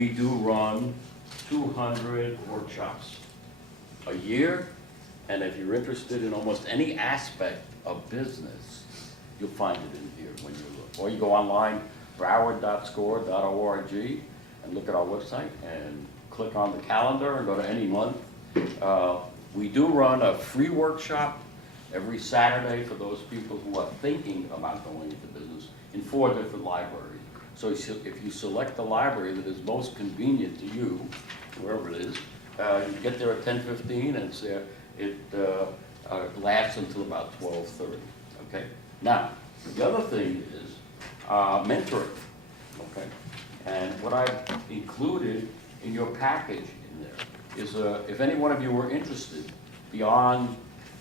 We do run 200 workshops a year, and if you're interested in almost any aspect of business, you'll find it in here when you look. Or you go online, broward.score.org, and look at our website and click on the calendar and go to any month. We do run a free workshop every Saturday for those people who are thinking about going into business in 4 different libraries. So if you select the library that is most convenient to you, wherever it is, you get there at 10:15 and it lasts until about 12:30. Okay. Now, the other thing is mentoring. Okay. And what I've included in your package in there is if any one of you are interested beyond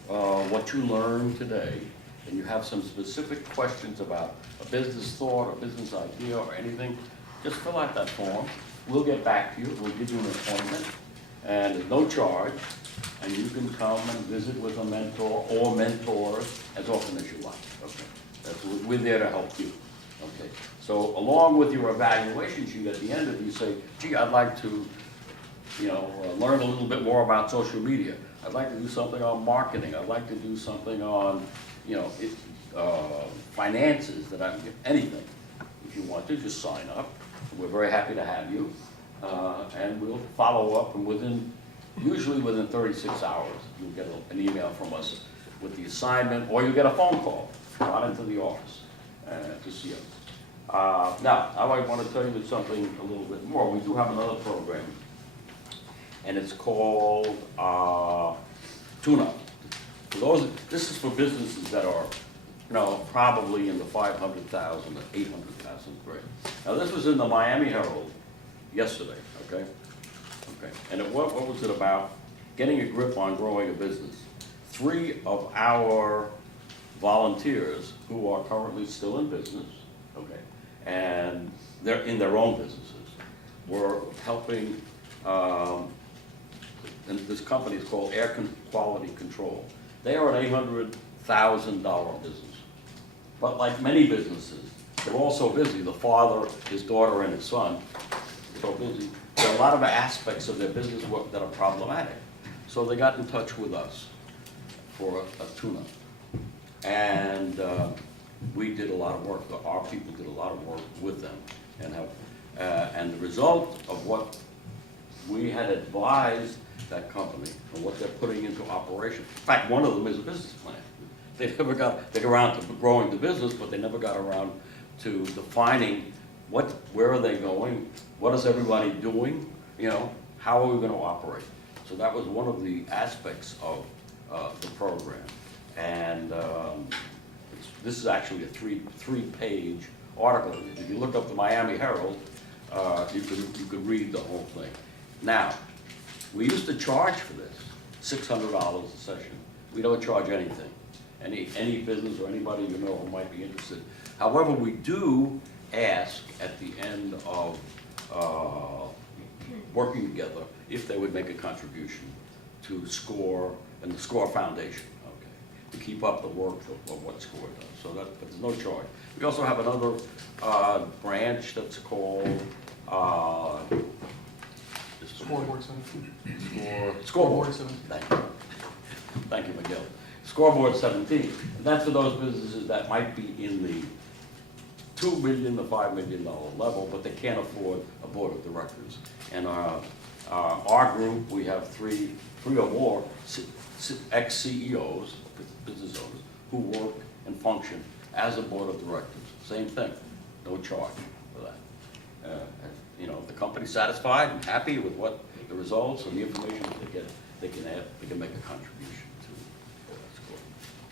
what you learned today, and you have some specific questions about a business thought, a business idea, or anything, just fill out that form. We'll get back to you. We'll give you an appointment, and there's no charge, and you can come and visit with a mentor or mentors as often as you like. Okay, we're there to help you. Okay, so along with your evaluation sheet at the end of it, you say, gee, I'd like to, learn a little bit more about social media. I'd like to do something on marketing. I'd like to do something on, finances, anything. If you want to, just sign up. We're very happy to have you. And we'll follow up, and usually within 36 hours, you'll get an email from us with the assignment, or you get a phone call out into the office to see us. Now, I want to tell you something a little bit more. We do have another program, and it's called Tune-Up. This is for businesses that are, probably in the 500,000 to 800,000 grade. Now, this was in the Miami Herald yesterday, okay? Okay. And what was it about? Getting a grip on growing a business. 3 of our volunteers who are currently still in business, okay, and they're in their own businesses, were helping, and this company is called Air Quality Control. They are an $800,000 business. But like many businesses, they're all so busy, the father, his daughter, and his son, so busy. There are a lot of aspects of their business that are problematic. So they got in touch with us for a tune-up. And we did a lot of work, our people did a lot of work with them. And the result of what we had advised that company and what they're putting into operation. In fact, one of them is a business plan. They got around to growing the business, but they never got around to defining where are they going, what is everybody doing, how are we going to operate. So that was one of the aspects of the program. And this is actually a three-page article. If you look up the Miami Herald, you could read the whole thing. Now, we used to charge for this, $600 a session. We don't charge anything. Any business or anybody who might be interested. However, we do ask at the end of working together if they would make a contribution to SCORE and the SCORE Foundation, okay, to keep up the work of what SCORE does. So but there's no charge. We also have another branch that's called Scoreboard 17. Scoreboard 17. Thank you, Miguel. Scoreboard 17. And that's for those businesses that might be in the $2 million to $5 million level, but they can't afford a board of directors. And our group, we have three or more ex-CEOs, business owners, who work and function as a board of directors. Same thing, no charge for that. If the company's satisfied and happy with what the results and the information that they get, they can make a contribution to SCORE.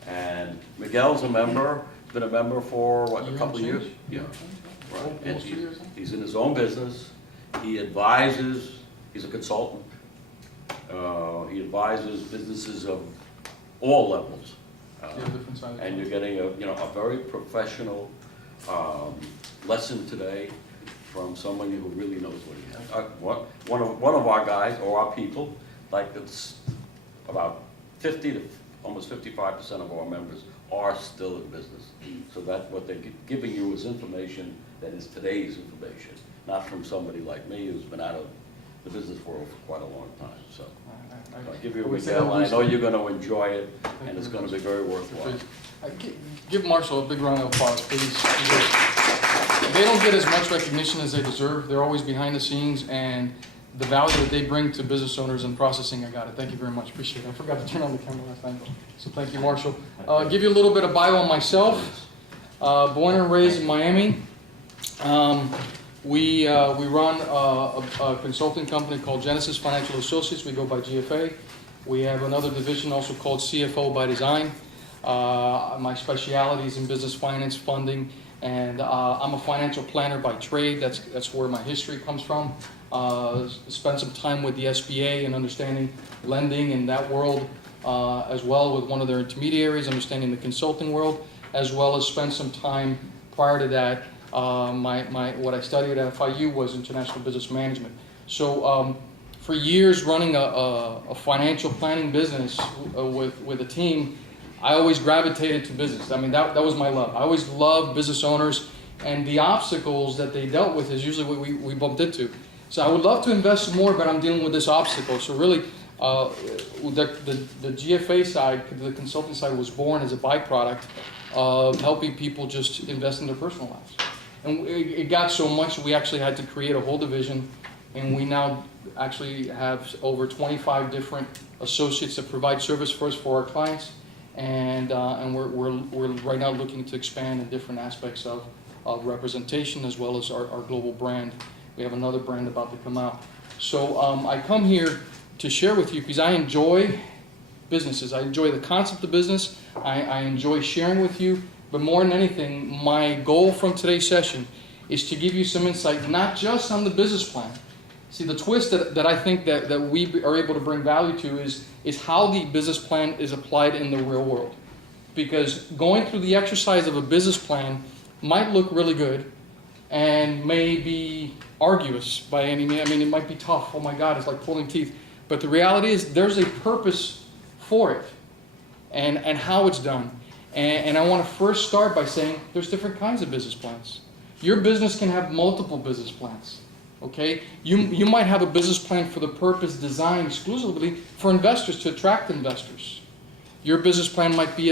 And Miguel's a member, been a member for what, a couple of years? Yeah, right. And he's in his own business. He advises. He's a consultant. He advises businesses of all levels. And you're getting a very professional lesson today from someone who really knows what he has. One of our guys, or our people, like it's about 50 to almost 55% of our members are still in business. So that what they're giving you is information that is today's information. not from somebody like me who's been out of the business world for quite a long time, so. I'll give you a Miguel, and I know you're gonna enjoy it, and it's gonna be very worthwhile. Give Marshall a big round of applause, please. Because they don't get as much recognition as they deserve. They're always behind the scenes, and the value that they bring to business owners and processing, I got it. Thank you very much. Appreciate it. I forgot to turn on the camera last time, so thank you, Marshall. Give you a little bit of bio on myself. Born and raised in Miami. We run a consulting company called Genesis Financial Associates. We go by GFA. We have another division also called CFO by Design. My specialty is in business finance, funding, and I'm a financial planner by trade. That's where my history comes from. Spent some time with the SBA and understanding lending in that world, as well with one of their intermediaries, understanding the consulting world, as well as spent some time prior to that. What I studied at FIU was international business management. So for years running a financial planning business with a team, I always gravitated to business. I mean, that was my love. I always loved business owners, and the obstacles that they dealt with is usually what we bumped into. So I would love to invest more, but I'm dealing with this obstacle. So really, the GFA side, the consulting side, was born as a byproduct of helping people just invest in their personal lives. And it got so much that we actually had to create a whole division, and we now actually have over 25 different associates that provide service for us for our clients. And we're right now looking to expand in different aspects of representation, as well as our global brand. We have another brand about to come out. So I come here to share with you because I enjoy businesses. I enjoy the concept of business. I enjoy sharing with you. But more than anything, my goal from today's session is to give you some insight, not just on the business plan. See, the twist that I think that we are able to bring value to is how the business plan is applied in the real world. Because going through the exercise of a business plan might look really good and may be arduous by any means. I mean, it might be tough. Oh my God, it's like pulling teeth. But the reality is there's a purpose for it and how it's done. And I want to first start by saying there's different kinds of business plans. Your business can have multiple business plans. Okay, you might have a business plan for the purpose designed exclusively for investors, to attract investors. Your business plan might be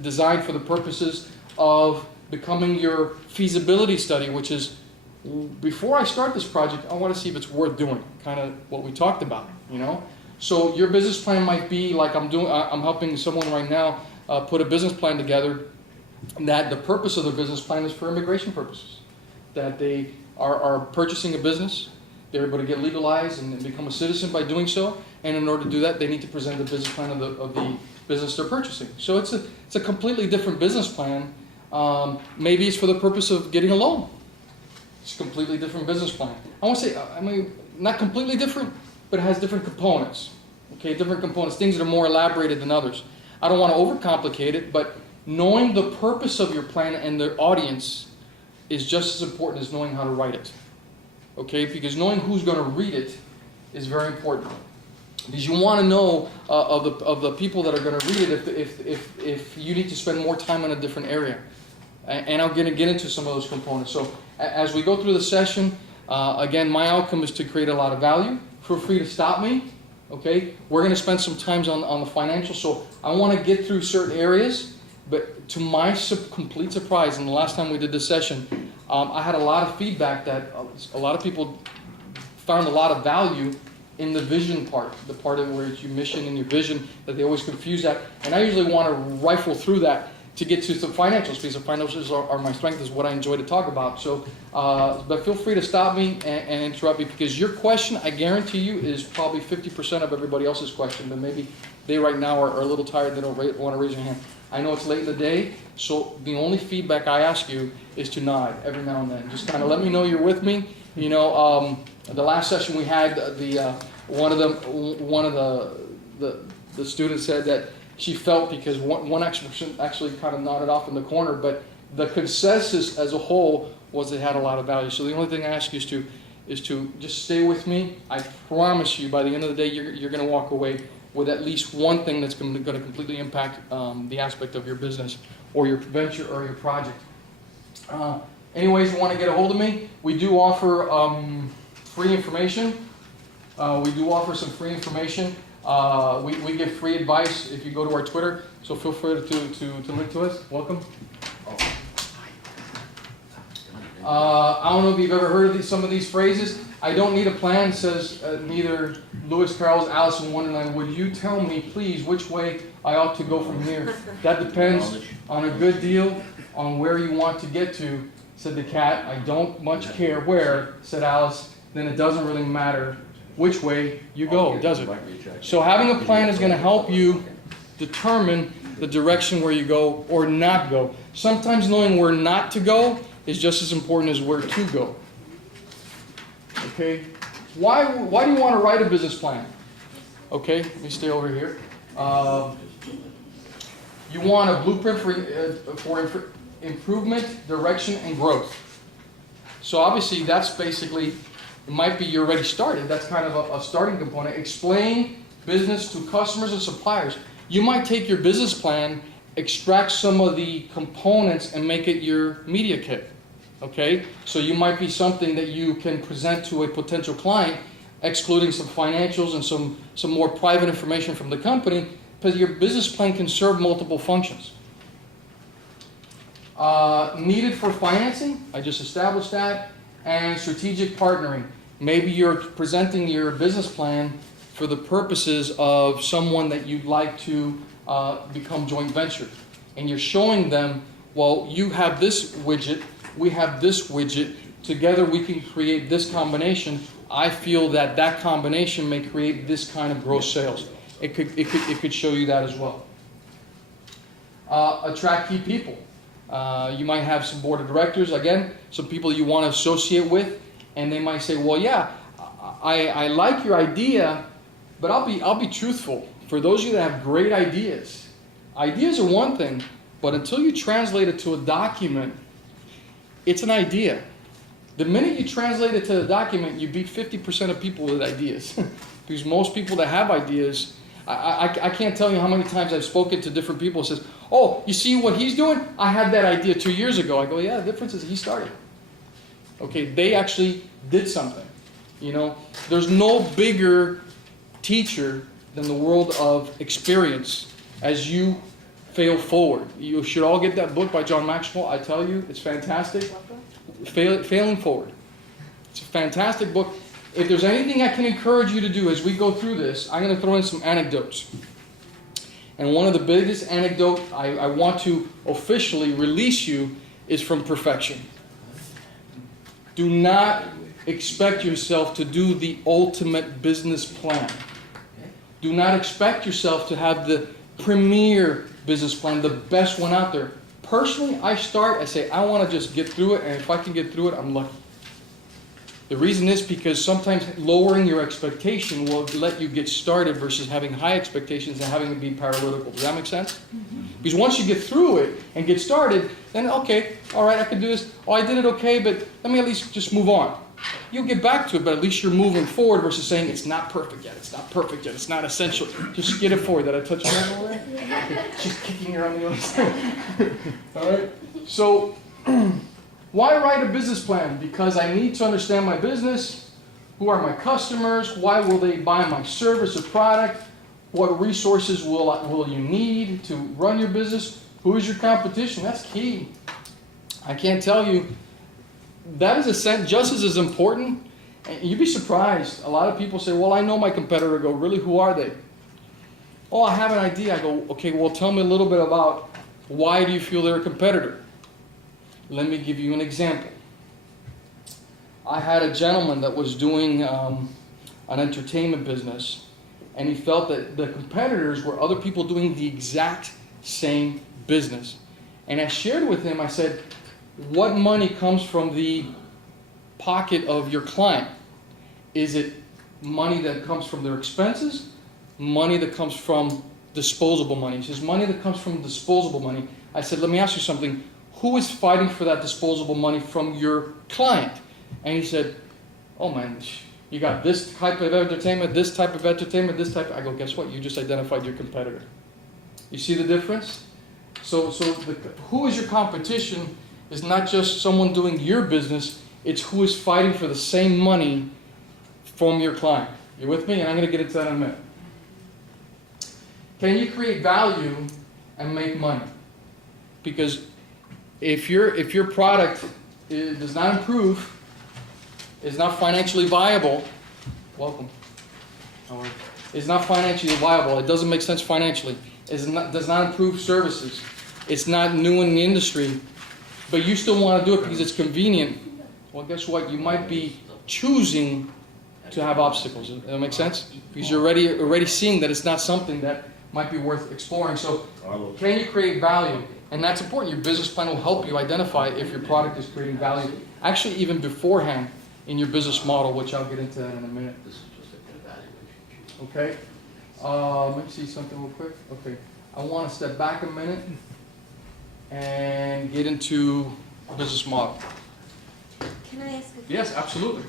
designed for the purposes of becoming your feasibility study, which is, before I start this project, I want to see if it's worth doing, kind of what we talked about, you know. So your business plan might be like I'm helping someone right now put a business plan together, that the purpose of the business plan is for immigration purposes, that they are purchasing a business, they're able to get legalized and become a citizen by doing so, and in order to do that, they need to present the business plan of the business they're purchasing. So it's a completely different business plan. Maybe it's for the purpose of getting a loan. It's a completely different business plan. I want to say, I mean, not completely different, but it has different components. Okay, different components, things that are more elaborated than others. I don't want to overcomplicate it, but knowing the purpose of your plan and the audience is just as important as knowing how to write it. Okay, because knowing who's going to read it is very important. Because you want to know of the people that are going to read it if you need to spend more time in a different area. And I'm going to get into some of those components. So as we go through the session, again, my outcome is to create a lot of value. Feel free to stop me. Okay, we're going to spend some time on the financial. So I want to get through certain areas. But to my complete surprise, and the last time we did this session, I had a lot of feedback that a lot of people found a lot of value in the vision part, the part of where it's your mission and your vision, that they always confuse that. And I usually want to rifle through that to get to some financials, because the financials are my strength, is what I enjoy to talk about. So, but feel free to stop me and interrupt me, because your question, I guarantee you, is probably 50% of everybody else's question, but maybe they right now are a little tired, they don't want to raise their hand. I know it's late in the day, so the only feedback I ask you is to nod every now and then. Just kind of let me know you're with me. You know, the last session we had, one of the students said that she felt, because one actually kind of nodded off in the corner, but the consensus as a whole was it had a lot of value. So the only thing I ask you is to just stay with me. I promise you, by the end of the day, you're going to walk away with at least one thing that's going to completely impact the aspect of your business or your venture or your project. Any ways you want to get a hold of me? We do offer free information. We do offer some free information. We give free advice if you go to our Twitter, so feel free to link to us. Welcome. I don't know if you've ever heard of some of these phrases. I don't need a plan, says neither Lewis Carroll's Alice in Wonderland. Would you tell me, please, which way I ought to go from here? That depends on a good deal, on where you want to get to, said the cat. I don't much care where, said Alice. Then it doesn't really matter which way you go, does it? So having a plan is going to help you determine the direction where you go or not go. Sometimes knowing where not to go is just as important as where to go. Okay? Why do you want to write a business plan? Okay, let me stay over here. You want a blueprint for improvement, direction, and growth. So obviously that's basically, it might be you're already started. That's kind of a starting component. Explain business to customers and suppliers. You might take your business plan, extract some of the components, and make it your media kit. Okay? So you might be something that you can present to a potential client, excluding some financials and some more private information from the company, because your business plan can serve multiple functions. Needed for financing, I just established that, and strategic partnering. Maybe you're presenting your business plan for the purposes of someone that you'd like to become joint venture. And you're showing them, well, you have this widget, we have this widget, together we can create this combination. I feel that that combination may create this kind of gross sales. It could show you that as well. Attract key people. You might have some board of directors, again, some people you want to associate with, and they might say, well, yeah, I like your idea, but I'll be truthful. For those of you that have great ideas, ideas are one thing, but until you translate it to a document, it's an idea. The minute you translate it to the document, you beat 50% of people with ideas. Because most people that have ideas, I can't tell you how many times I've spoken to different people who says, oh, you see what he's doing? I had that idea 2 years ago. I go, yeah, the difference is he started. Okay, they actually did something. You know, there's no bigger teacher than the world of experience as you fail forward. You should all get that book by John Maxwell. I tell you, it's fantastic. Failing Forward. It's a fantastic book. If there's anything I can encourage you to do as we go through this, I'm going to throw in some anecdotes. And one of the biggest anecdotes I want to officially release you is from perfection. Do not expect yourself to do the ultimate business plan. Do not expect yourself to have the premier business plan, the best one out there. Personally, I say, I want to just get through it, and if I can get through it, I'm lucky. The reason is because sometimes lowering your expectation will let you get started versus having high expectations and having to be paralytical. Does that make sense? Mm-hmm. Because once you get through it and get started, then okay, all right, I can do this. Oh, I did it okay, but let me at least just move on. You'll get back to it, but at least you're moving forward versus saying it's not perfect yet, it's not perfect yet, it's not essential. Just get it forward. Did I touch your hand over there? She's kicking her on the other side. All right? So, why write a business plan? Because I need to understand my business. Who are my customers? Why will they buy my service or product? What resources will you need to run your business? Who is your competition? That's key. I can't tell you. That is just as important. And you'd be surprised. A lot of people say, well, I know my competitor. I go, really, who are they? Oh, I have an idea. I go, okay, well, tell me a little bit about why do you feel they're a competitor? Let me give you an example. I had a gentleman that was doing an entertainment business, and he felt that the competitors were other people doing the exact same business. And I shared with him, I said, what money comes from the pocket of your client? Is it money that comes from their expenses? Money that comes from disposable money? He says, money that comes from disposable money. I said, let me ask you something. Who is fighting for that disposable money from your client? And he said, oh man, you got this type of entertainment, this type of entertainment, this type. I go, guess what? You just identified your competitor. You see the difference? So who is your competition? is not just someone doing your business, it's who is fighting for the same money from your client. You with me? And I'm going to get into that in a minute. Can you create value and make money? Because if your product does not improve, is not financially viable, welcome. Is not financially viable, it doesn't make sense financially, does not improve services, it's not new in the industry, but you still want to do it because it's convenient, well, guess what? You might be choosing to have obstacles. Does that make sense? Because you're already seeing that it's not something that might be worth exploring. So, can you create value? And that's important. Your business plan will help you identify if your product is creating value. Actually, even beforehand in your business model, which I'll get into that in a minute. This is just an evaluation sheet. Okay. Let me see something real quick. Okay. I want to step back a minute and get into business model. Can I ask a question? Yes, absolutely.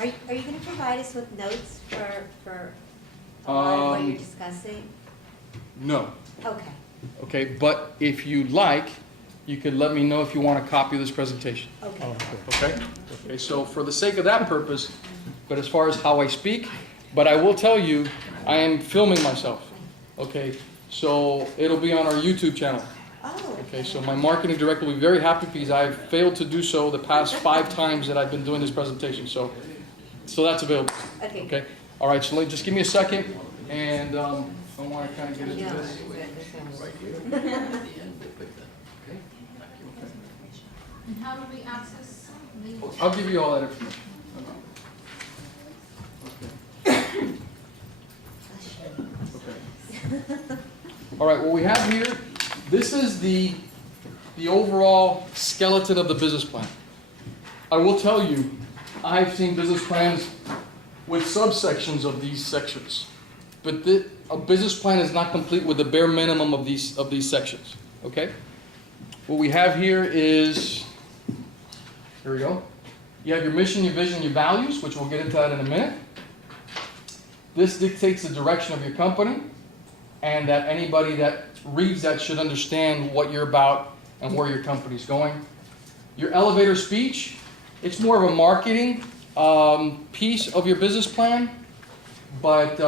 Are you going to provide us with notes for a lot of what you're discussing? No. Okay. Okay, but if you'd like, you could let me know if you want a copy of this presentation. Okay. Okay? Okay, so for the sake of that purpose, but as far as how I speak, but I will tell you, I am filming myself. Okay, so it'll be on our YouTube channel. Oh. Okay, so my marketing director will be very happy because I've failed to do so the past 5 times that I've been doing this presentation. So that's available. Okay. Okay. All right. So just give me a second, and I want to kind of get into this. Right here, at the end, we'll pick that. Okay? Thank you. And how do we access the? I'll give you all that information. Okay. All right. What we have here, this is the overall skeleton of the business plan. I will tell you, I've seen business plans with subsections of these sections, but a business plan is not complete with the bare minimum of these sections. Okay. What we have here is, here we go. You have your mission, your vision, your values, which we'll get into that in a minute. This dictates the direction of your company, and that anybody that reads that should understand what you're about and where your company's going. Your elevator speech, it's more of a marketing piece of your business plan, but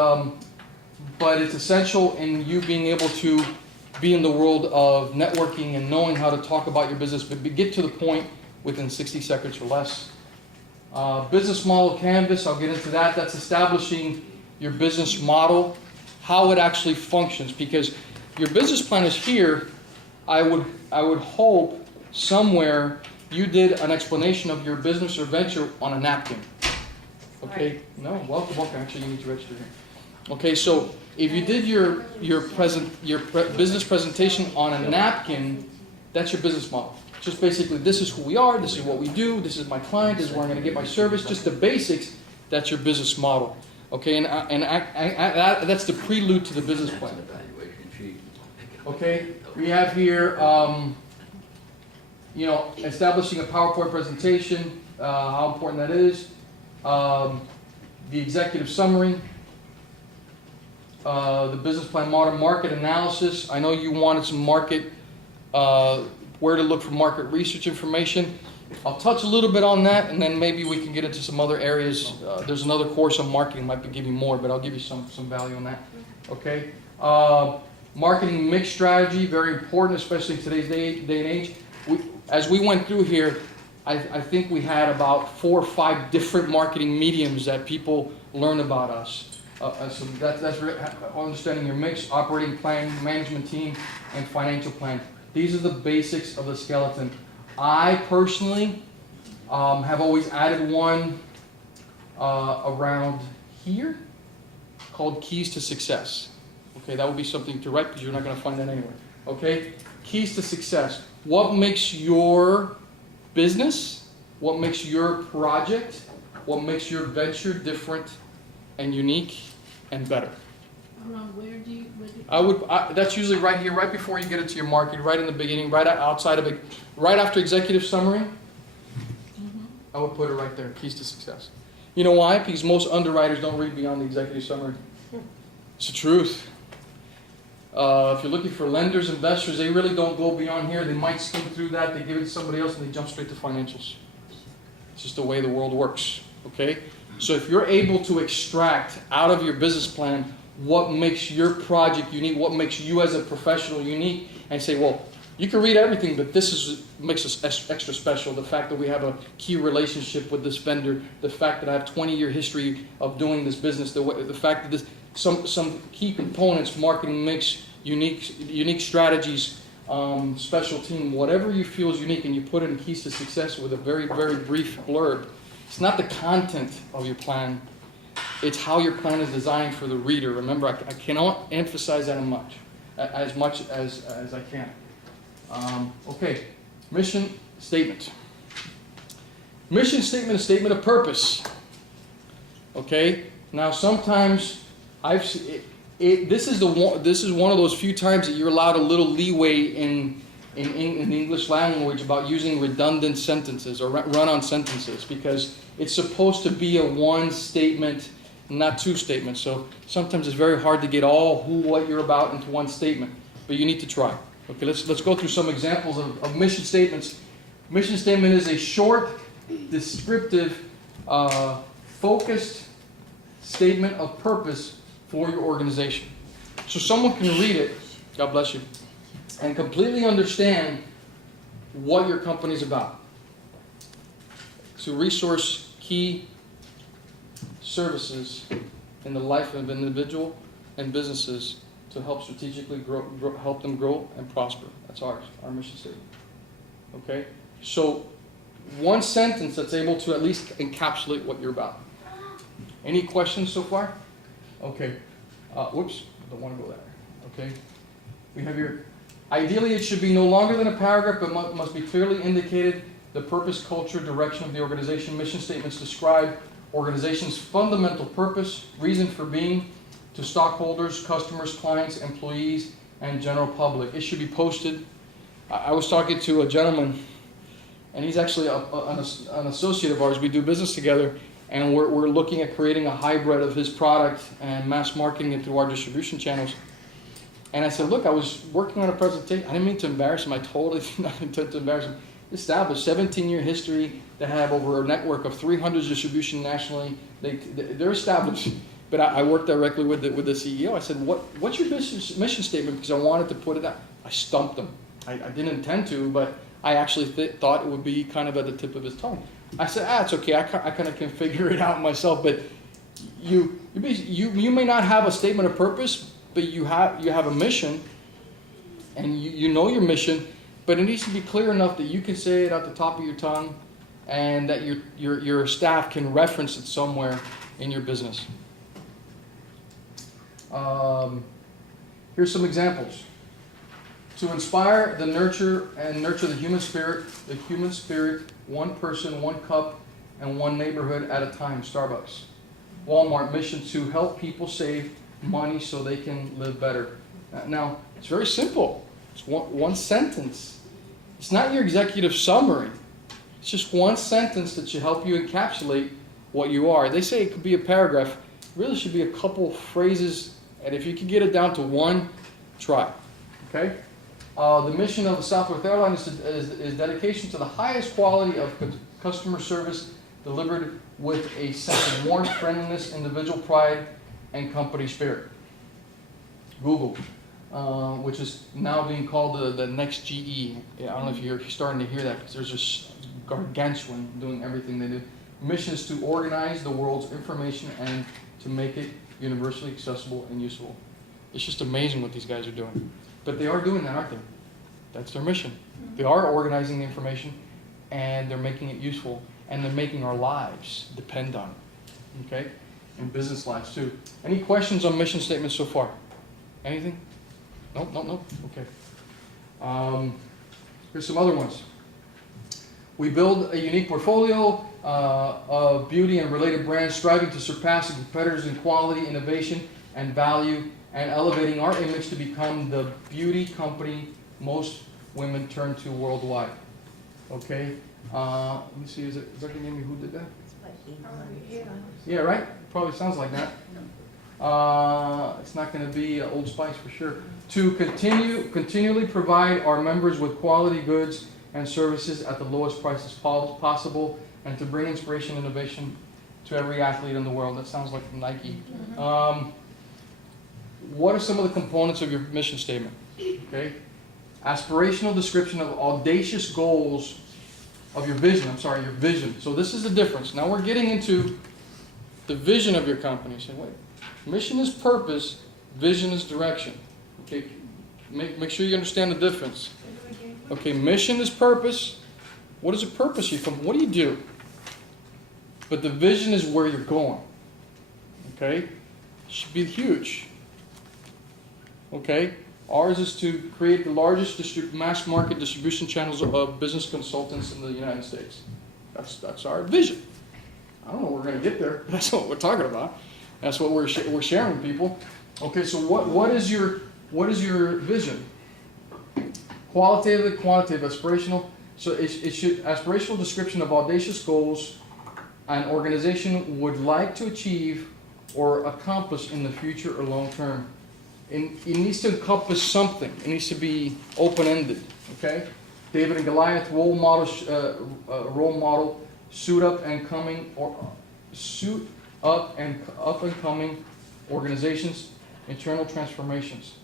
it's essential in you being able to be in the world of networking and knowing how to talk about your business, but get to the point within 60 seconds or less. Business model canvas, I'll get into that. That's establishing your business model, how it actually functions, because your business plan is here. I would hope somewhere you did an explanation of your business or venture on a napkin. Okay? No, welcome. Actually, you need to register here. Okay, so if you did your business presentation on a napkin, that's your business model. Just basically, this is who we are, this is what we do, this is my client, this is where I'm going to get my service, just the basics. That's your business model. Okay, and that's the prelude to the business plan. Evaluation sheet. Okay, we have here, establishing a PowerPoint presentation, how important that is. The executive summary, the business plan model, market analysis. I know you wanted some market, where to look for market research information. I'll touch a little bit on that, and then maybe we can get into some other areas. There's another course on marketing, might be giving more, but I'll give you some value on that. Okay. Marketing mix strategy, very important, especially in today's day and age. As we went through here, I think we had about 4 or 5 different marketing mediums that people learn about us. So that's understanding your mix, operating plan, management team, and financial plan. These are the basics of the skeleton. I personally have always added one around here called Keys to Success. Okay, that would be something to write because you're not going to find that anywhere. Okay, Keys to Success. What makes your business, what makes your project, what makes your venture different and unique and better? Around where do you? That's usually right here, right before you get into your marketing, right in the beginning, right outside of it, right after executive summary. I would put it right there, Keys to Success. You know why? Because most underwriters don't read beyond the executive summary. It's the truth. If you're looking for lenders, investors, they really don't go beyond here. They might skim through that, they give it to somebody else, and they jump straight to financials. It's just the way the world works, okay? So if you're able to extract out of your business plan what makes your project unique, what makes you as a professional unique, and say, well, you can read everything, but this makes us extra special. The fact that we have a key relationship with this vendor, the fact that I have 20-year history of doing this business, the fact that this, some key components, marketing mix, unique strategies, special team, whatever you feel is unique, and you put it in keys to success with a very, very brief blurb. It's not the content of your plan, it's how your plan is designed for the reader. Remember, I cannot emphasize that as much as I can. Okay, mission statement. Mission statement is a statement of purpose. Okay, now sometimes this is one of those few times that you're allowed a little leeway in the English language about using redundant sentences or run-on sentences, because it's supposed to be a one statement, not two statements. So sometimes it's very hard to get all what you're about into one statement, but you need to try. Okay, let's go through some examples of mission statements. Mission statement is a short, descriptive, focused statement of purpose for your organization. So someone can read it, God bless you, and completely understand what your company is about. To resource key services in the life of an individual and businesses to help strategically help them grow and prosper. That's our mission statement. Okay? So, one sentence that's able to at least encapsulate what you're about. Any questions so far? Okay. Whoops, I don't want to go there. Okay. We have here, ideally it should be no longer than a paragraph, but must be clearly indicated the purpose, culture, direction of the organization. Mission statements describe organization's fundamental purpose, reason for being, to stockholders, customers, clients, employees, and general public. It should be posted. I was talking to a gentleman, and he's actually an associate of ours. We do business together, and we're looking at creating a hybrid of his product and mass marketing it through our distribution channels. And I said, look, I was working on a presentation. I didn't mean to embarrass him. I totally did not intend to embarrass him. Established 17-year history. They have over a network of 300 distribution nationally. They're established. But I worked directly with the CEO. I said, what's your mission statement? Because I wanted to put it out. I stumped him. I didn't intend to, but I actually thought it would be kind of at the tip of his tongue. I said, it's okay. I kind of can figure it out myself. But you may not have a statement of purpose, but you have a mission, and you know your mission. But it needs to be clear enough that you can say it at the top of your tongue, and that your staff can reference it somewhere in your business. Here's some examples. To inspire the nurture the human spirit, one person, one cup, and one neighborhood at a time. Starbucks. Walmart, mission to help people save money so they can live better. Now, it's very simple. It's one sentence. It's not your executive summary. It's just one sentence that should help you encapsulate what you are. They say it could be a paragraph. It really should be a couple phrases, and if you can get it down to one, try. Okay? The mission of the Southwest Airlines is dedication to the highest quality of customer service delivered with a sense of warmth, friendliness, individual pride, and company spirit. Google, which is now being called the next GE. I don't know if you're starting to hear that, because there's this gargantuan doing everything they do. Mission is to organize the world's information and to make it universally accessible and useful. It's just amazing what these guys are doing. But they are doing that, aren't they? That's their mission. They are organizing the information, and they're making it useful, and they're making our lives depend on it. Okay? And business lives too. Any questions on mission statements so far? Anything? No? Okay. Here's some other ones. We build a unique portfolio of beauty and related brands, striving to surpass the competitors in quality, innovation, and value, and elevating our image to become the beauty company most women turn to worldwide. Okay? Let me see, is that the name who did that? That's what he wants. Yeah, right? Probably sounds like that. It's not going to be Old Spice for sure. To continually provide our members with quality goods and services at the lowest prices possible, and to bring inspiration and innovation to every athlete in the world. That sounds like Nike. What are some of the components of your mission statement? Okay. Aspirational description of audacious goals of your vision. I'm sorry, your vision. So this is the difference. Now we're getting into the vision of your company. You say, wait, mission is purpose, vision is direction. Okay, make sure you understand the difference. Okay, mission is purpose. What is a purpose? What do you do? But the vision is where you're going. Okay, it should be huge. Okay, ours is to create the largest mass market distribution channels of business consultants in the United States. That's our vision. I don't know we're going to get there. That's what we're talking about. That's what we're sharing with people. Okay, so what is your vision? Qualitative, quantitative, aspirational. So it should aspirational description of audacious goals an organization would like to achieve or accomplish in the future or long term. It needs to encompass something. It needs to be open-ended. Okay, David and Goliath role model. Suit up and coming organizations, internal transformations.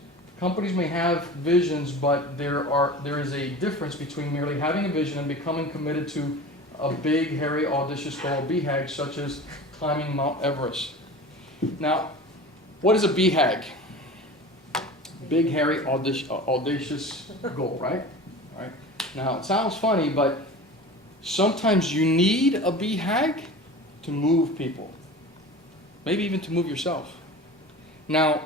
Companies may have visions, but there is a difference between merely having a vision and becoming committed to a big, hairy, audacious goal, a BHAG, such as climbing Mount Everest. Now, what is a BHAG? Big, hairy, audacious goal, right? All right. Now, it sounds funny, but sometimes you need a BHAG to move people. Maybe even to move yourself. Now,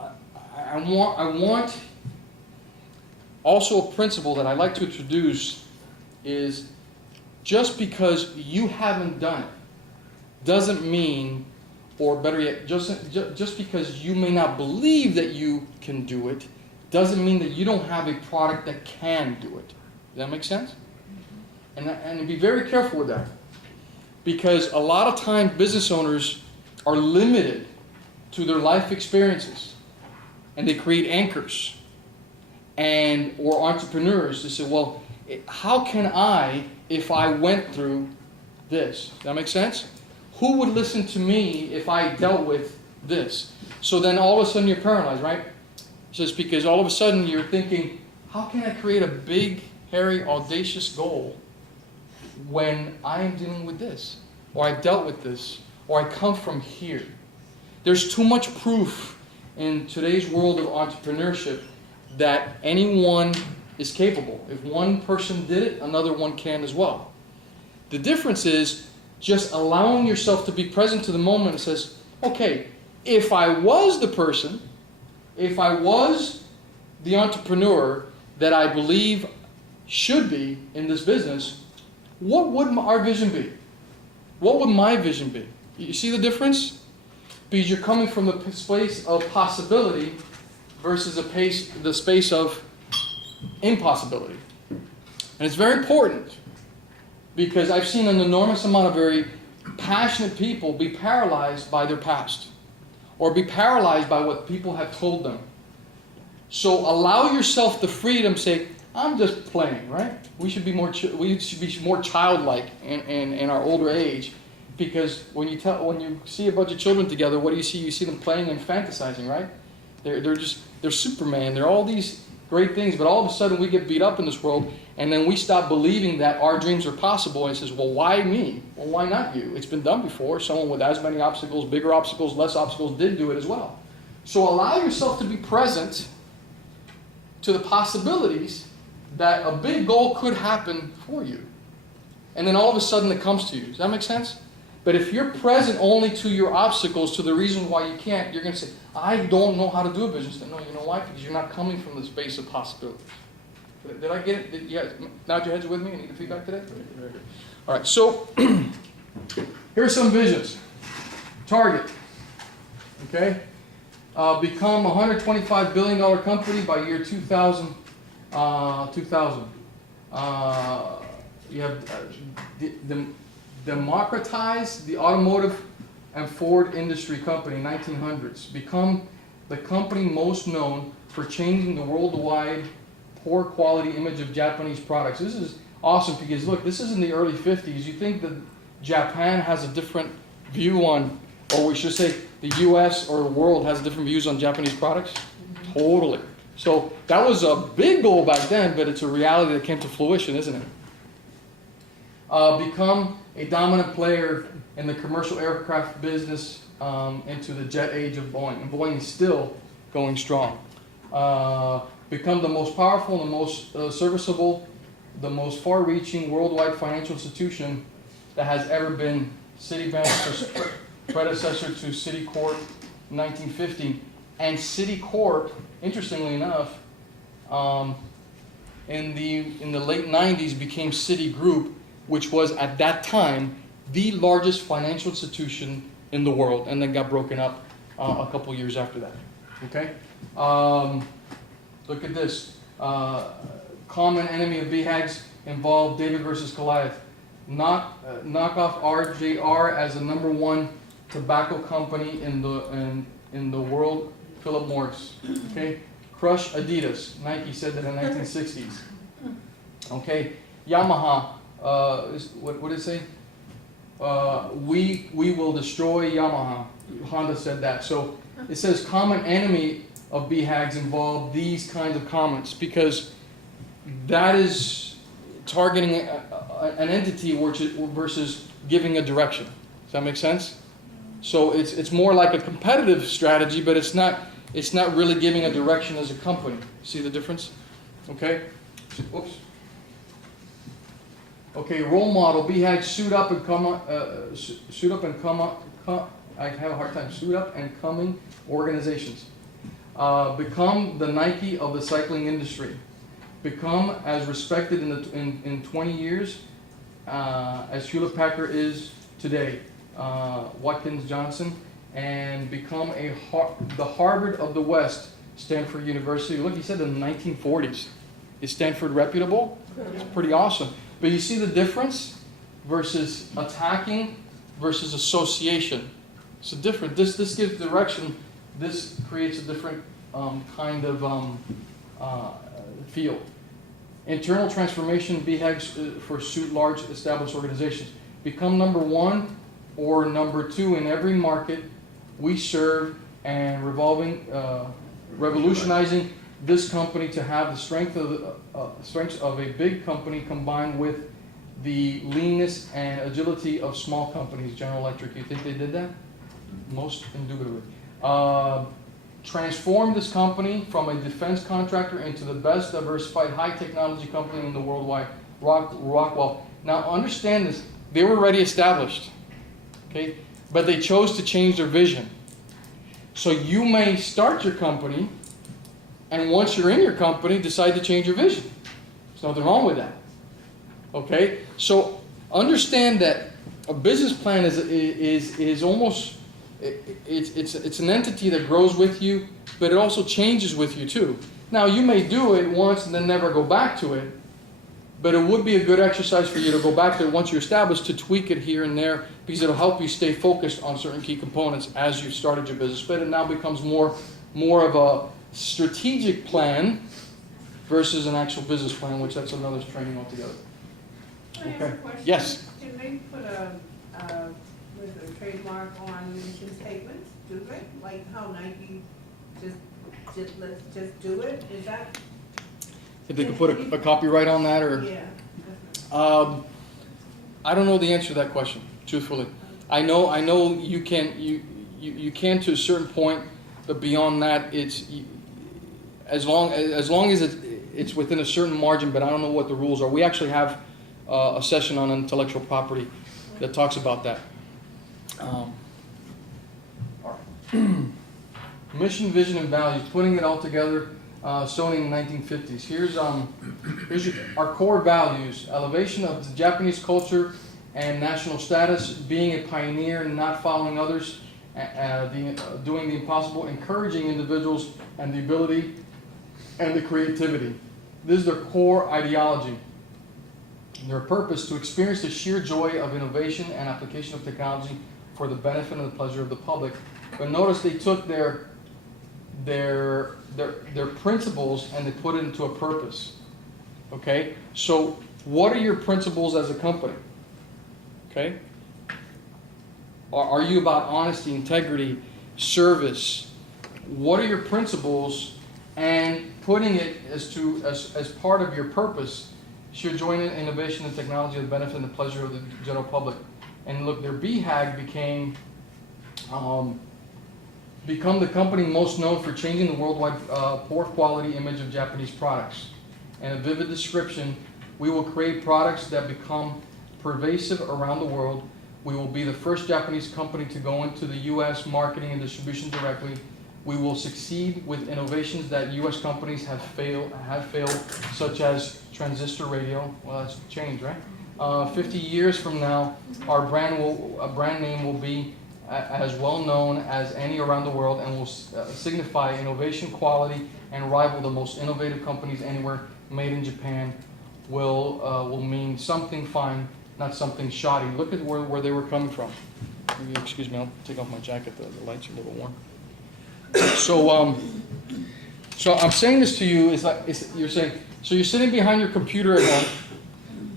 I want also a principle that I like to introduce is just because you haven't done it doesn't mean, or better yet, just because you may not believe that you can do it doesn't mean that you don't have a product that can do it. Does that make sense? And be very careful with that, because a lot of times business owners are limited to their life experiences, and they create anchors, or entrepreneurs. They say, well, how can I if I went through this? Does that make sense? Who would listen to me if I dealt with this? So then all of a sudden you're paralyzed, right? Just because all of a sudden you're thinking, how can I create a big, hairy, audacious goal when I am dealing with this, or I've dealt with this, or I come from here? There's too much proof in today's world of entrepreneurship that anyone is capable. If one person did it, another one can as well. The difference is just allowing yourself to be present to the moment and says, okay, if I was the person, if I was the entrepreneur that I believe should be in this business, what would our vision be? What would my vision be? You see the difference? Because you're coming from the space of possibility versus the space of impossibility. And it's very important, because I've seen an enormous amount of very passionate people be paralyzed by their past, or be paralyzed by what people have told them. So allow yourself the freedom, say, I'm just playing, right? We should be more childlike in our older age, because when you see a bunch of children together, what do you see? You see them playing and fantasizing, right? They're Superman. They're all these great things, but all of a sudden we get beat up in this world, and then we stop believing that our dreams are possible. And it says, well, why me? Well, why not you? It's been done before. Someone with as many obstacles, bigger obstacles, less obstacles did do it as well. So allow yourself to be present to the possibilities that a big goal could happen for you. And then all of a sudden it comes to you. Does that make sense? But if you're present only to your obstacles, to the reason why you can't, you're going to say, I don't know how to do a business. No, you know why? Because you're not coming from the space of possibilities. Did I get it? Did you guys nod your heads with me? Any feedback today? Very good. All right, so here are some visions. Target. Okay? Become a $125 billion company by year 2000. You have democratize the automotive and Ford Industry Company, 1900s. Become the company most known for changing the worldwide poor quality image of Japanese products. This is awesome because look, this is in the early 50s. You think that Japan has a different view on, or we should say the US or the world has different views on Japanese products? Totally. So that was a big goal back then, but it's a reality that came to fruition, isn't it? Become a dominant player in the commercial aircraft business into the jet age of Boeing. And Boeing is still going strong. Become the most powerful and the most serviceable, the most far-reaching worldwide financial institution that has ever been. Citibank's predecessor to Citicorp, 1950. And Citicorp, interestingly enough, in the late 90s became Citigroup, which was at that time the largest financial institution in the world, and then got broken up a couple years after that. Okay? Look at this. Common enemy of BHAGs involved David versus Goliath. Knock off RJR as the #1 tobacco company in the world, Philip Morris. Okay? Crush Adidas. Nike said that in the 1960s. Okay? Yamaha. What did it say? We will destroy Yamaha. Honda said that. So it says common enemy of BHAGs involve these kinds of comments because that is targeting an entity versus giving a direction. Does that make sense? So it's more like a competitive strategy, but it's not really giving a direction as a company. See the difference? Okay. Whoops. Okay, role model. BHAG suit up and come. I have a hard time. Suit up and coming organizations. Become the Nike of the cycling industry. Become as respected in 20 years as Hewlett Packard is today. Watkins Johnson, and become the Harvard of the West, Stanford University. Look, he said in the 1940s. Is Stanford reputable? It's pretty awesome. But you see the difference versus attacking versus association. It's a different. This gives direction. This creates a different kind of field. Internal transformation, BHAGs for suit large established organizations. Become #1 or #2 in every market we serve and revolutionizing this company to have the strengths of a big company combined with the leanness and agility of small companies. General Electric, you think they did that? Most indubitably. Transform this company from a defense contractor into the best diversified high technology company in the worldwide. Rockwell. Now understand this, they were already established, okay? But they chose to change their vision. So you may start your company, and once you're in your company, decide to change your vision. There's nothing wrong with that. Okay? So understand that a business plan is almost, it's an entity that grows with you, but it also changes with you too. Now you may do it once and then never go back to it, but it would be a good exercise for you to go back to it once you're established, to tweak it here and there, because it'll help you stay focused on certain key components as you've started your business. But it now becomes more of a strategic plan versus an actual business plan, which that's another training altogether. Can I ask a question? Yes. Can they put a trademark on mission statements? Do they? Like how Nike let's just do it? Is that? If they could put a copyright on that, or Yeah. I don't know the answer to that question, truthfully. I know you can to a certain point, but beyond that, it's as long as it's within a certain margin. But I don't know what the rules are. We actually have a session on intellectual property that talks about that. Mission, vision, and values. Putting it all together. Sony in the 1950s. Here's our core values: elevation of the Japanese culture and national status, being a pioneer and not following others, doing the impossible, encouraging individuals and the ability and the creativity. This is their core ideology. Their purpose: to experience the sheer joy of innovation and application of technology for the benefit and the pleasure of the public. But notice they took their principles and they put it into a purpose. Okay? So what are your principles as a company? Okay? Are you about honesty, integrity, service? What are your principles? And putting it as part of your purpose, should join in innovation and technology, the benefit and the pleasure of the general public. And look, their BHAG became the company most known for changing the worldwide poor quality image of Japanese products. And a vivid description: we will create products that become pervasive around the world. We will be the first Japanese company to go into the U.S. marketing and distribution directly. We will succeed with innovations that U.S. companies have failed, such as transistor radio. Well, that's changed, right? 50 years from now, our brand name will be as well known as any around the world, and will signify innovation, quality, and rival the most innovative companies anywhere. Made in Japan will mean something fine, not something shoddy. Look at where they were coming from. Excuse me, I'll take off my jacket. The lights are a little warm. So I'm saying this to you. You're saying, so you're sitting behind your computer at home.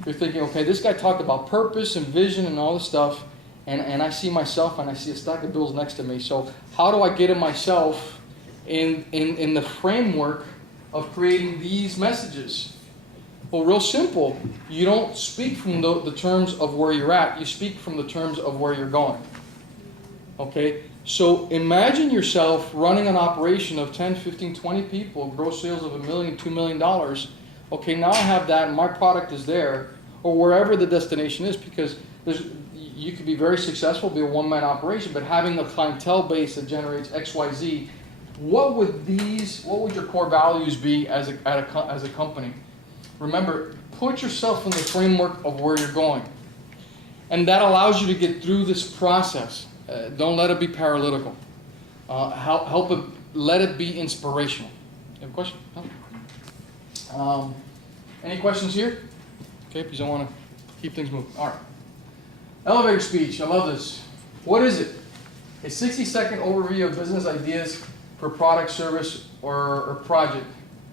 You're thinking, okay, this guy talked about purpose and vision and all this stuff, and I see myself and I see a stack of bills next to me. So how do I get myself in the framework of creating these messages? Well, real simple. You don't speak from the terms of where you're at. You speak from the terms of where you're going. Okay? So imagine yourself running an operation of 10, 15, 20 people, gross sales of $1 million, $2 million. Okay, now I have that and my product is there, or wherever the destination is, because you could be very successful, be a one-man operation, but having a clientele base that generates X, Y, Z, what would your core values be as a company? Remember, put yourself in the framework of where you're going. And that allows you to get through this process. Don't let it be paralytical. Let it be inspirational. You have a question? No? Any questions here? Okay, because I want to keep things moving. All right. Elevator speech. I love this. What is it? A 60-second overview of business ideas for product, service, or project.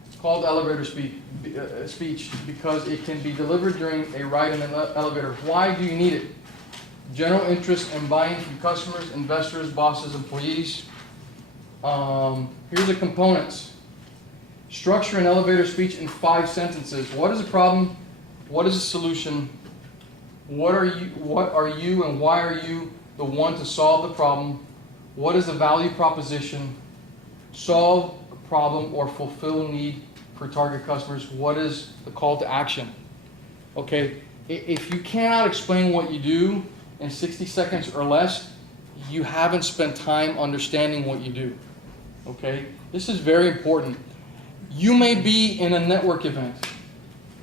It's called elevator speech because it can be delivered during a ride in an elevator. Why do you need it? General interest and buy-in from customers, investors, bosses, employees. Here's the components. Structure an elevator speech in 5 sentences. What is the problem? What is the solution? What are you and why are you the one to solve the problem? What is the value proposition? Solve a problem or fulfill need for target customers. What is the call to action? Okay, if you cannot explain what you do in 60 seconds or less, you haven't spent time understanding what you do. Okay, this is very important. You may be in a network event,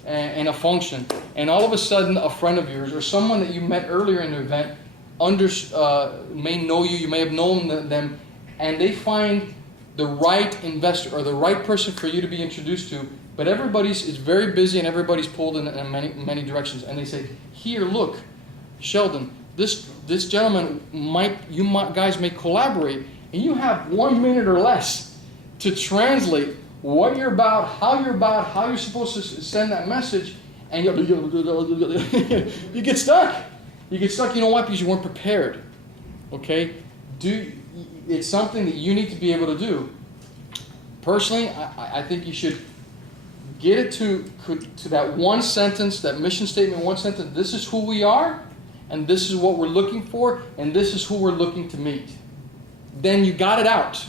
in a function, and all of a sudden a friend of yours or someone that you met earlier in the event may know you, you may have known them, and they find the right investor or the right person for you to be introduced to, but is very busy and everybody's pulled in many directions, and they say, here, look, Sheldon, this gentleman guys may collaborate, and you have 1 minute or less to translate what you're about, how you're supposed to send that message, and you get stuck. You get stuck, you know why? Because you weren't prepared. Okay? It's something that you need to be able to do. Personally, I think you should get it to that one sentence, that mission statement, one sentence. This is who we are, and this is what we're looking for, and this is who we're looking to meet. Then you got it out.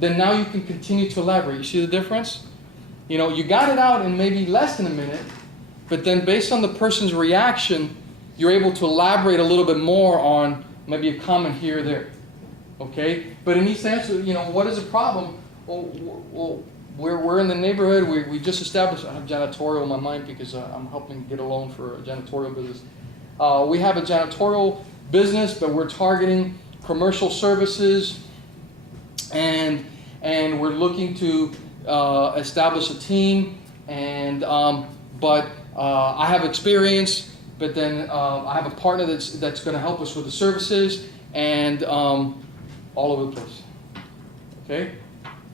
Then now you can continue to elaborate. You see the difference? You know, you got it out in maybe less than a minute, but then based on the person's reaction, you're able to elaborate a little bit more on maybe a comment here or there. Okay? But in each answer, you know, what is the problem? Well, we're in the neighborhood. We just established, I have janitorial in my mind because I'm helping get a loan for a janitorial business. We have a janitorial business, but we're targeting commercial services, and we're looking to establish a team. But I have experience, but then I have a partner that's going to help us with the services, and all over the place. Okay?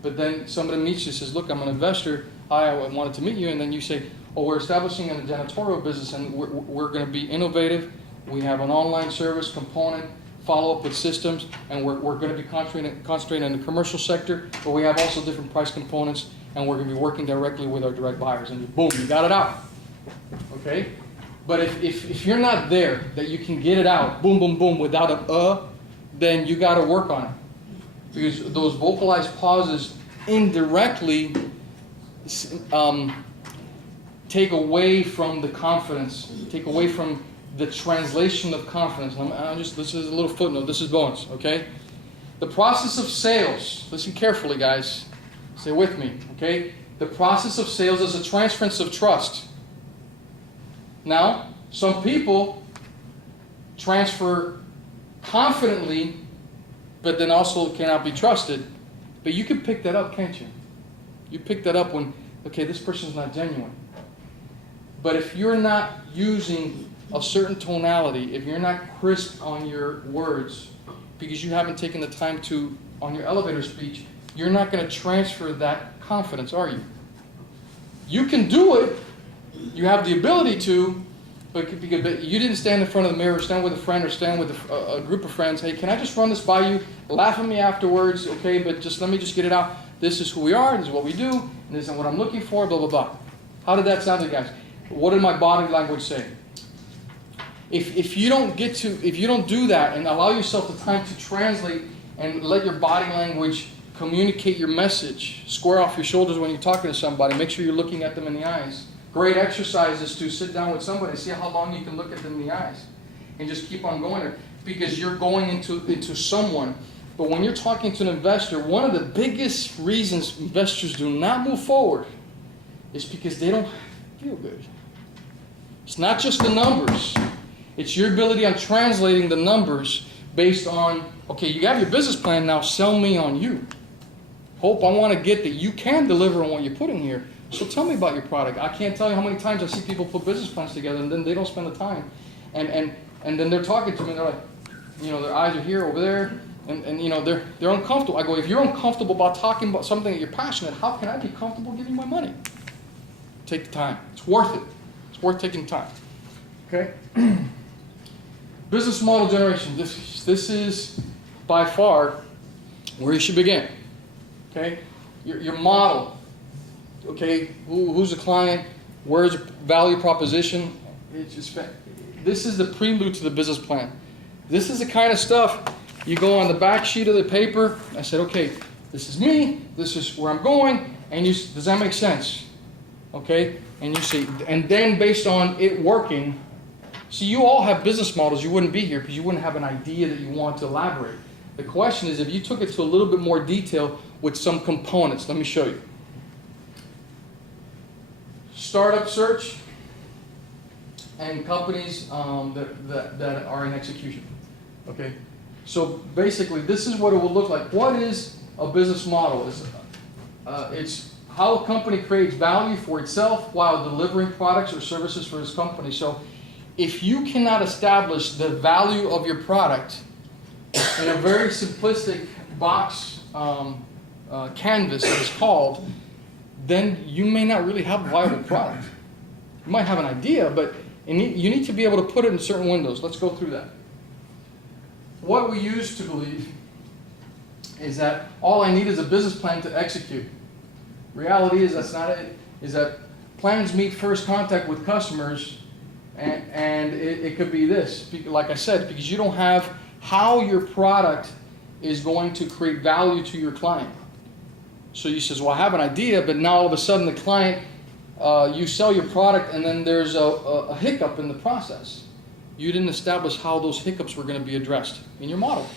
But then somebody meets you and says, look, I'm an investor. Hi, I wanted to meet you. And then you say, oh, we're establishing a janitorial business, and we're going to be innovative. We have an online service component, follow-up with systems, and we're going to be concentrating in the commercial sector, but we have also different price components, and we're going to be working directly with our direct buyers. And boom, you got it out. Okay? But if you're not there, that you can get it out, boom, boom, boom, without a then you got to work on it. Because those vocalized pauses indirectly take away from the confidence, take away from the translation of confidence. This is a little footnote, this is bonus, okay? The process of sales, listen carefully, guys. Stay with me, okay? The process of sales is a transference of trust. Now, some people transfer confidently, but then also cannot be trusted. But you can pick that up, can't you? You pick that up when, okay, this person's not genuine. But if you're not using a certain tonality, if you're not crisp on your words, because you haven't taken the time to, on your elevator speech, you're not going to transfer that confidence, are you? You can do it. You have the ability to, but you didn't stand in front of the mirror, stand with a friend, or stand with a group of friends. Hey, can I just run this by you? Laugh at me afterwards, okay? But let me just get it out. This is who we are. This is what we do. And this is what I'm looking for. Blah blah blah. How did that sound to you guys? What did my body language say? If you don't do that and allow yourself the time to translate and let your body language communicate your message, square off your shoulders when you're talking to somebody. Make sure you're looking at them in the eyes. Great exercise is to sit down with somebody, see how long you can look at them in the eyes, and just keep on going there, because you're going into someone. But when you're talking to an investor, one of the biggest reasons investors do not move forward is because they don't feel good. It's not just the numbers. It's your ability on translating the numbers based on, okay, you have your business plan, now sell me on you. Hope, I want to get that you can deliver on what you put in here. So tell me about your product. I can't tell you how many times I see people put business plans together and then they don't spend the time. And then they're talking to me and they're like, their eyes are here, over there, and they're uncomfortable. I go, if you're uncomfortable about talking about something that you're passionate, how can I be comfortable giving you my money? Take the time. It's worth it. It's worth taking time. Okay? Business model generation. This is by far where you should begin. Okay? Your model. Okay, who's the client? Where's the value proposition? This is the prelude to the business plan. This is the kind of stuff you go on the back sheet of the paper. I said, okay, this is me. This is where I'm going. And does that make sense? Okay, and you say, and then based on it working, see, you all have business models. You wouldn't be here because you wouldn't have an idea that you want to elaborate. The question is, if you took it to a little bit more detail with some components. Let me show you. Startup search and companies that are in execution. Okay, so basically this is what it will look like. What is a business model? It's how a company creates value for itself while delivering products or services for its company. So if you cannot establish the value of your product in a very simplistic box canvas, as it's called, then you may not really have a viable product. You might have an idea, but you need to be able to put it in certain windows. Let's go through that. What we used to believe is that all I need is a business plan to execute. Reality is that's not it. Is that plans meet first contact with customers, and it could be this. Like I said, because you don't have how your product is going to create value to your client. So you says, well, I have an idea, but now all of a sudden the client, you sell your product and then there's a hiccup in the process. You didn't establish how those hiccups were going to be addressed in your model.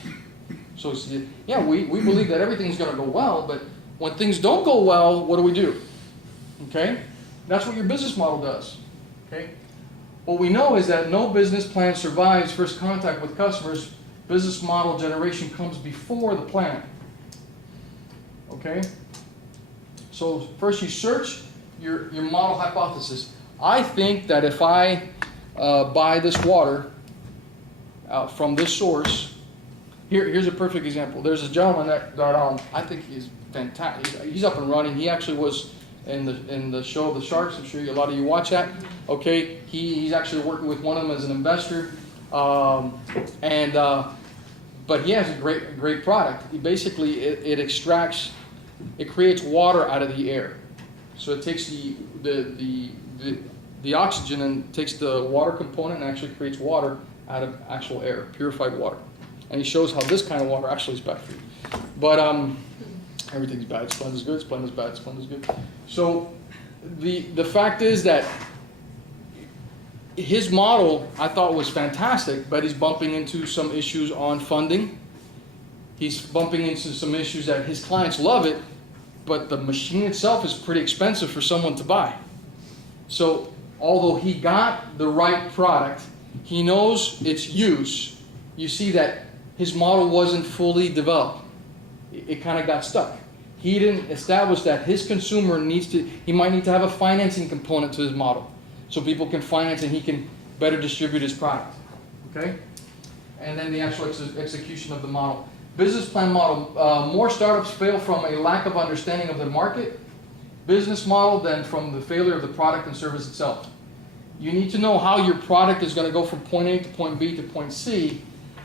So yeah, we believe that everything's going to go well, but when things don't go well, what do? Okay? That's what your business model does. Okay? What we know is that no business plan survives first contact with customers. Business model generation comes before the plan. Okay? So first you search your model hypothesis. I think that if I buy this water from this source, Here's a perfect example. There's a gentleman that I think he's fantastic. He's up and running. He actually was in the show The Sharks. I'm sure a lot of you watch that. Okay, he's actually working with one of them as an investor, but he has a great product. Basically, it extracts, it creates water out of the air. So it takes the oxygen and takes the water component and actually creates water out of actual air, purified water. And he shows how this kind of water actually is bad for you. But everything's bad. Splendid's good, Splendid's bad, Splendid's good. So the fact is that his model I thought was fantastic, but he's bumping into some issues on funding. He's bumping into some issues that his clients love it, but the machine itself is pretty expensive for someone to buy. So although he got the right product, he knows its use, you see that his model wasn't fully developed. It kind of got stuck. He didn't establish that his consumer he might need to have a financing component to his model so people can finance and he can better distribute his product. Okay? And then the actual execution of the model. Business plan model. More startups fail from a lack of understanding of the market, business model than from the failure of the product and service itself. You need to know how your product is going to go from point A to point B to point C,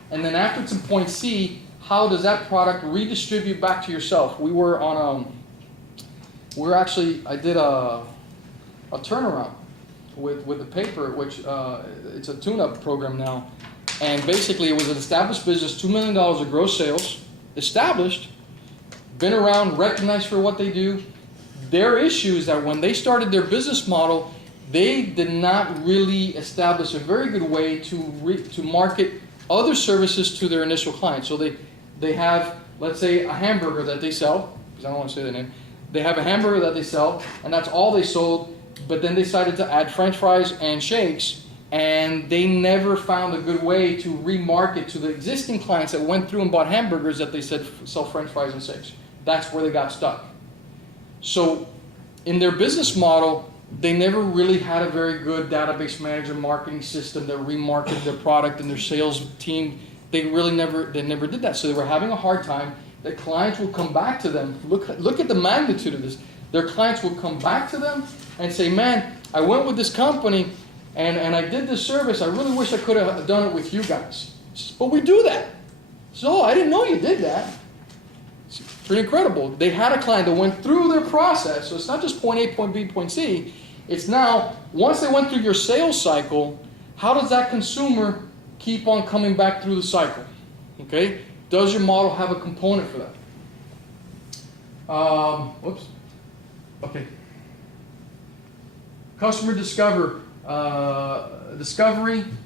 and then after it's in point C, how does that product redistribute back to yourself? We were on I did a turnaround with the paper, which it's a tune-up program now, and basically it was an established business, $2 million of gross sales, established, been around, recognized for what they do. Their issue is that when they started their business model, they did not really establish a very good way to market other services to their initial clients. So they have, let's say, a hamburger that they sell, because I don't want to say their name. They have a hamburger that they sell, and that's all they sold, but then they decided to add French fries and shakes, and they never found a good way to remarket to the existing clients that went through and bought hamburgers that they said sell French fries and shakes. That's where they got stuck. So in their business model, they never really had a very good database manager marketing system that remarketed their product, and their sales team, they never did that. So they were having a hard time. The clients will come back to them. Look at the magnitude of this. Their clients will come back to them and say, man, I went with this company and I did this service. I really wish I could have done it with you guys. But we do that. So I didn't know you did that. It's pretty incredible. They had a client that went through their process. So it's not just point A, point B, point C. It's now, once they went through your sales cycle, how does that consumer keep on coming back through the cycle? Okay? Does your model have a component for that? Whoops. Okay. Customer discovery.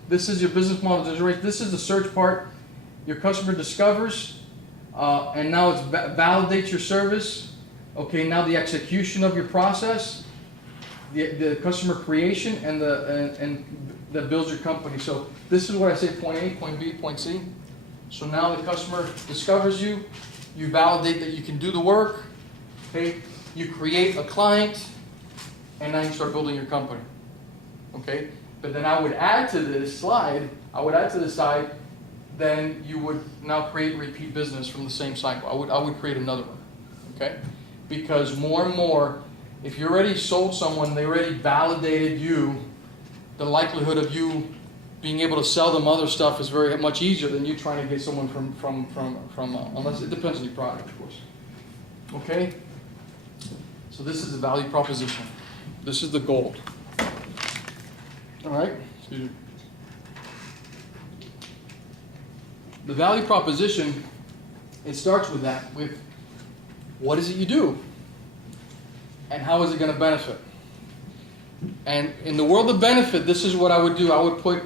This is your business model. This is the search part. Your customer discovers, and now it's validates your service. Okay, now the execution of your process, the customer creation, and that builds your company. So this is what I say: point A, point B, point C. So now the customer discovers you. You validate that you can do the work. Okay, you create a client, and now you start building your company. Okay, but then I would add to this slide. Then you would now create repeat business from the same cycle. I would create another one. Okay, because more and more, if you already sold someone, they already validated you, the likelihood of you being able to sell them other stuff is very much easier than you trying to get someone from unless it depends on your product, of course. Okay? So this is the value proposition. This is the gold. All right? Excuse me. The value proposition, it starts with that, with what is it you do? And how is it going to benefit? And in the world of benefit, this is what I would do. I would put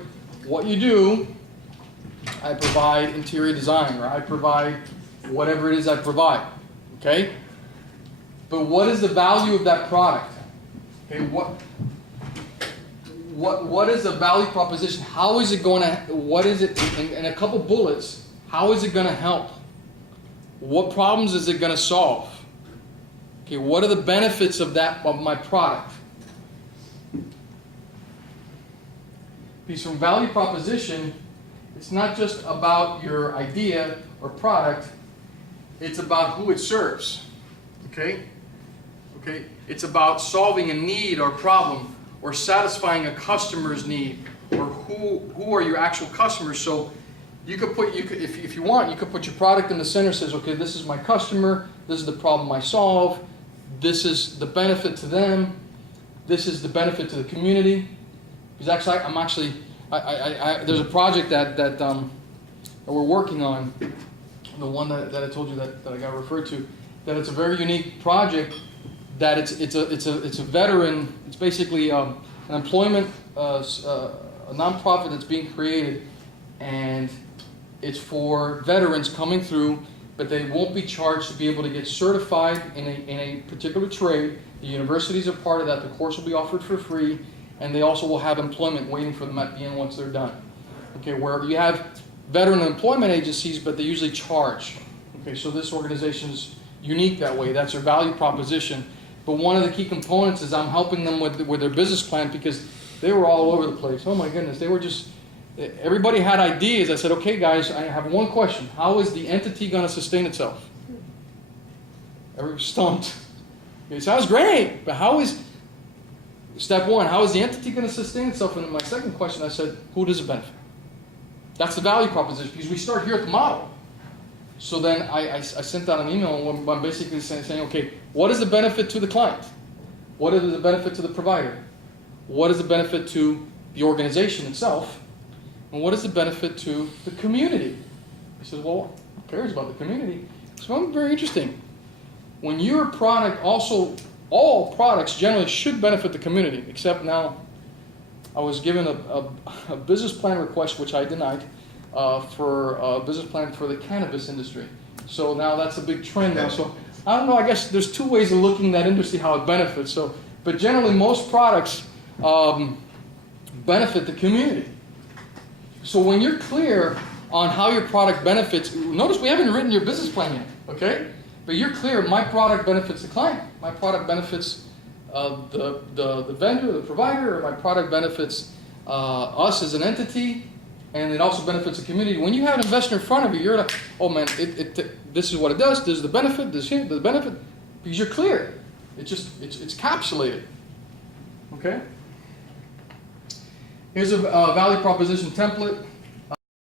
what you do. I provide interior design, or I provide whatever it is I provide. Okay? But what is the value of that product? Okay, what is the value proposition? How is it going to, what is it, in a couple bullets, how is it going to help? What problems is it going to solve? Okay, what are the benefits of my product? Because from value proposition, it's not just about your idea or product, it's about who it serves, okay? Okay, it's about solving a need or problem, or satisfying a customer's need, or who are your actual customers. So you could put, if you want, you could put your product in the center. Says, okay, this is my customer, this is the problem I solve, this is the benefit to them, this is the benefit to the community. Because actually, there's a project that we're working on, the one that I told you that I got referred to, that it's a very unique project. That it's a veteran. It's basically an employment, a nonprofit that's being created, and it's for veterans coming through, but they won't be charged to be able to get certified in a particular trade. The universities are part of that. The course will be offered for free, and they also will have employment waiting for them at the end once they're done. Okay, where you have veteran employment agencies, but they usually charge. Okay, so this organization is unique that way. That's their value proposition. But one of the key components is I'm helping them with their business plan, because they were all over the place. Oh my goodness, they were just, everybody had ideas. I said, okay guys, I have one question. How is the entity going to sustain itself? Everyone was stumped. It sounds great, but how is, step one, how is the entity going to sustain itself? And my second question, I said, who does it benefit? That's the value proposition, because we start here at the model. So then I sent out an email, and I'm basically saying, okay, what is the benefit to the client? What is the benefit to the provider? What is the benefit to the organization itself? And what is the benefit to the community? He says, well, who cares about the community? So I'm very interesting. When your product also, all products generally should benefit the community, except now I was given a business plan request, which I denied, for a business plan for the cannabis industry. So now that's a big trend now. So I don't know, I guess there's two ways of looking at that industry, how it benefits. So, but generally most products benefit the community. So when you're clear on how your product benefits, notice we haven't written your business plan yet, okay? But you're clear, my product benefits the client, my product benefits the vendor, the provider, or my product benefits us as an entity, and it also benefits the community. When you have an investor in front of you, you're like, oh man, this is what it does, this is the benefit, this is the benefit, because you're clear. It's encapsulated, okay? Here's a value proposition template.